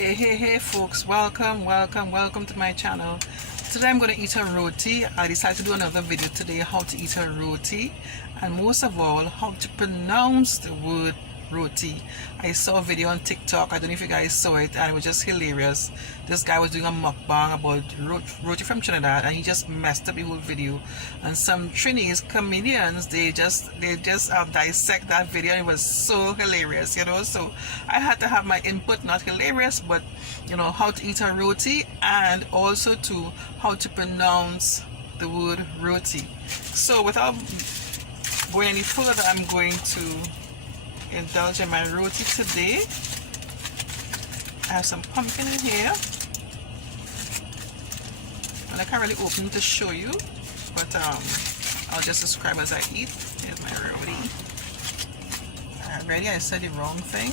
Hey folks, welcome to my channel. Today I'm going to eat a roti. I decided to do another video today how to eat a roti, and most of all how to pronounce the word roti. I saw a video on TikTok, I don't know if you guys saw it, and it was just hilarious. This guy was doing a mukbang about roti from Trinidad, and he just messed up the whole video. And some Trinis comedians, they just dissect that video, and it was so hilarious, you know. So I had to have my input, not hilarious, but you know, how to eat a roti, and also to how to pronounce the word roti. So without going any further, I'm going to indulge in my roti today. I have some pumpkin in here, and I can't really open it to show you, but I'll just describe as I eat. Here's my roti. Already I said the wrong thing.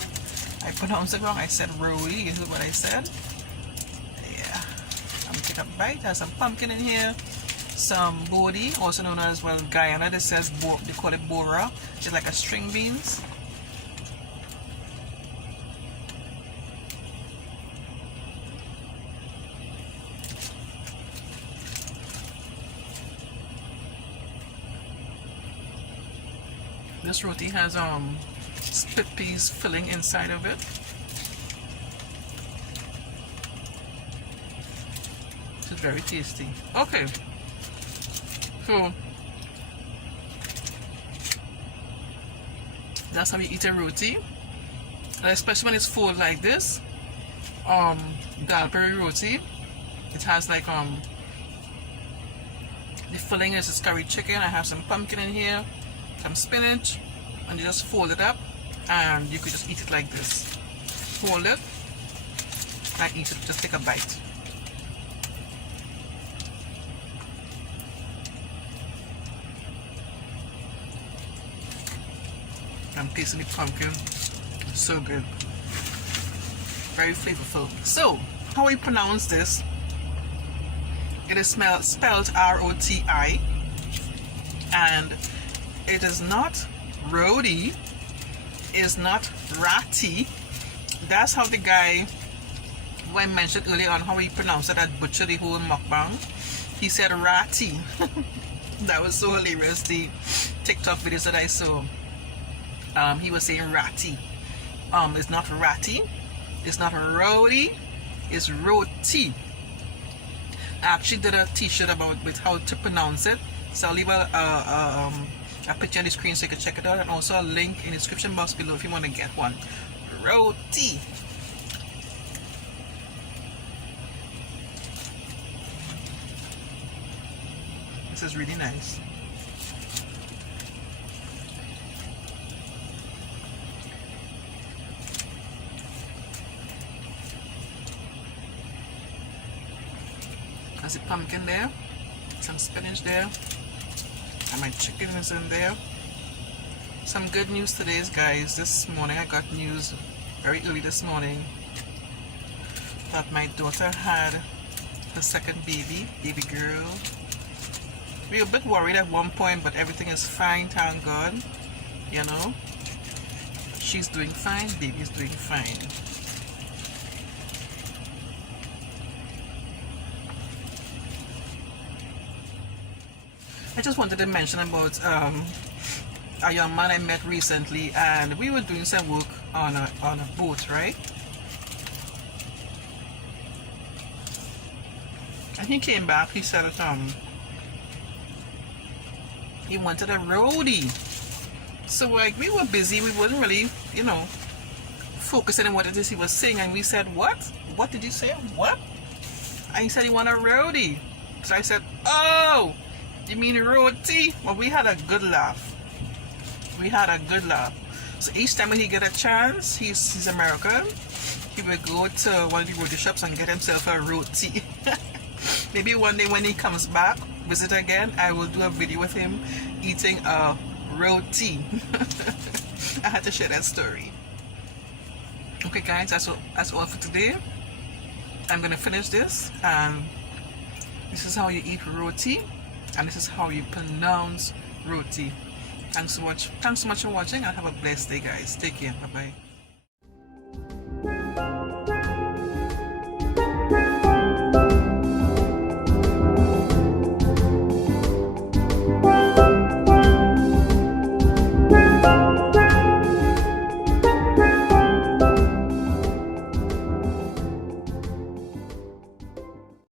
I pronounced it wrong. I said roti. This is what I said. Yeah. I'm gonna take a bite. There's some pumpkin in here. Some bodi, also known as, well, Guyana, this says they call it bora, which is like a string beans. This roti has split peas filling inside of it. It's very tasty. Okay, so that's how you eat a roti, and especially when it's full like this. Dal peri roti, it has like the filling is this curry chicken. I have some pumpkin in here, some spinach, and you just fold it up, and you could just eat it like this. Fold it and eat it. Just take a bite. I'm tasting the pumpkin. So good. Very flavorful. So, how we pronounce this? It is spelled R-O-T-I, and it is not roti, it's not RATI. That's how the guy, who I mentioned earlier on how he pronounced it, that butchered the whole mukbang. He said RATI. That was so hilarious. The TikTok videos that I saw, he was saying RATI. It's not RATI, it's not roti, it's roti. I actually did a t-shirt with how to pronounce it, so I'll leave a picture on the screen so you can check it out, and also a link in the description box below if you want to get one. Roti. This is really nice. There's a pumpkin there, some spinach there, and my chicken is in there. Some good news today, guys. This morning I got news very early this morning that my daughter had her second baby girl. We were a bit worried at one point, but everything is fine, thank God. You know, she's doing fine, baby's doing fine. I just wanted to mention about a young man I met recently, and we were doing some work on a boat, right? And he came back, he said that he wanted a roti. So like, we were busy, we wasn't really, you know, focusing on what it is he was saying, and we said, what? What did you say? What? And he said he wanted a roti. So I said, oh, you mean roti? Well, we had a good laugh. We had a good laugh. So each time when he get a chance, he's American, he will go to one of the roti shops and get himself a roti. Maybe one day when he comes back, visit again, I will do a video with him eating a roti. I had to share that story. Okay guys, that's all for today. I'm gonna finish this, and this is how you eat roti, and this is how you pronounce roti. Thanks so much for watching and have a blessed day, guys. Take care. Bye bye.